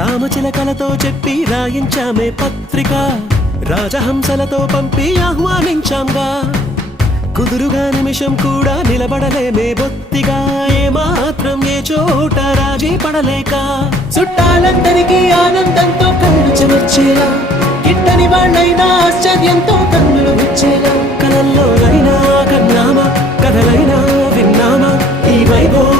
రామచిలకలతో చెప్పి రాయించామే పత్రిక, రాజహంసలతో పంపి ఆహ్వానించాంగా. కుదురుగా నిమిషం కూడా నిలబడలేమే బొత్తిగా, ఏమాత్రం ఏ చోట రాజీ పడలేక. చుట్టాలందరికీ ఆనందంతో కళ్ళు చెమర్చేలా, గిట్టని వాళ్ళైనా ఆశ్చర్యంతో కన్నులు వచ్చేలా. కలల్లోనైనా కన్నామా, కథలైనా విన్నామా, ఈ వైభవం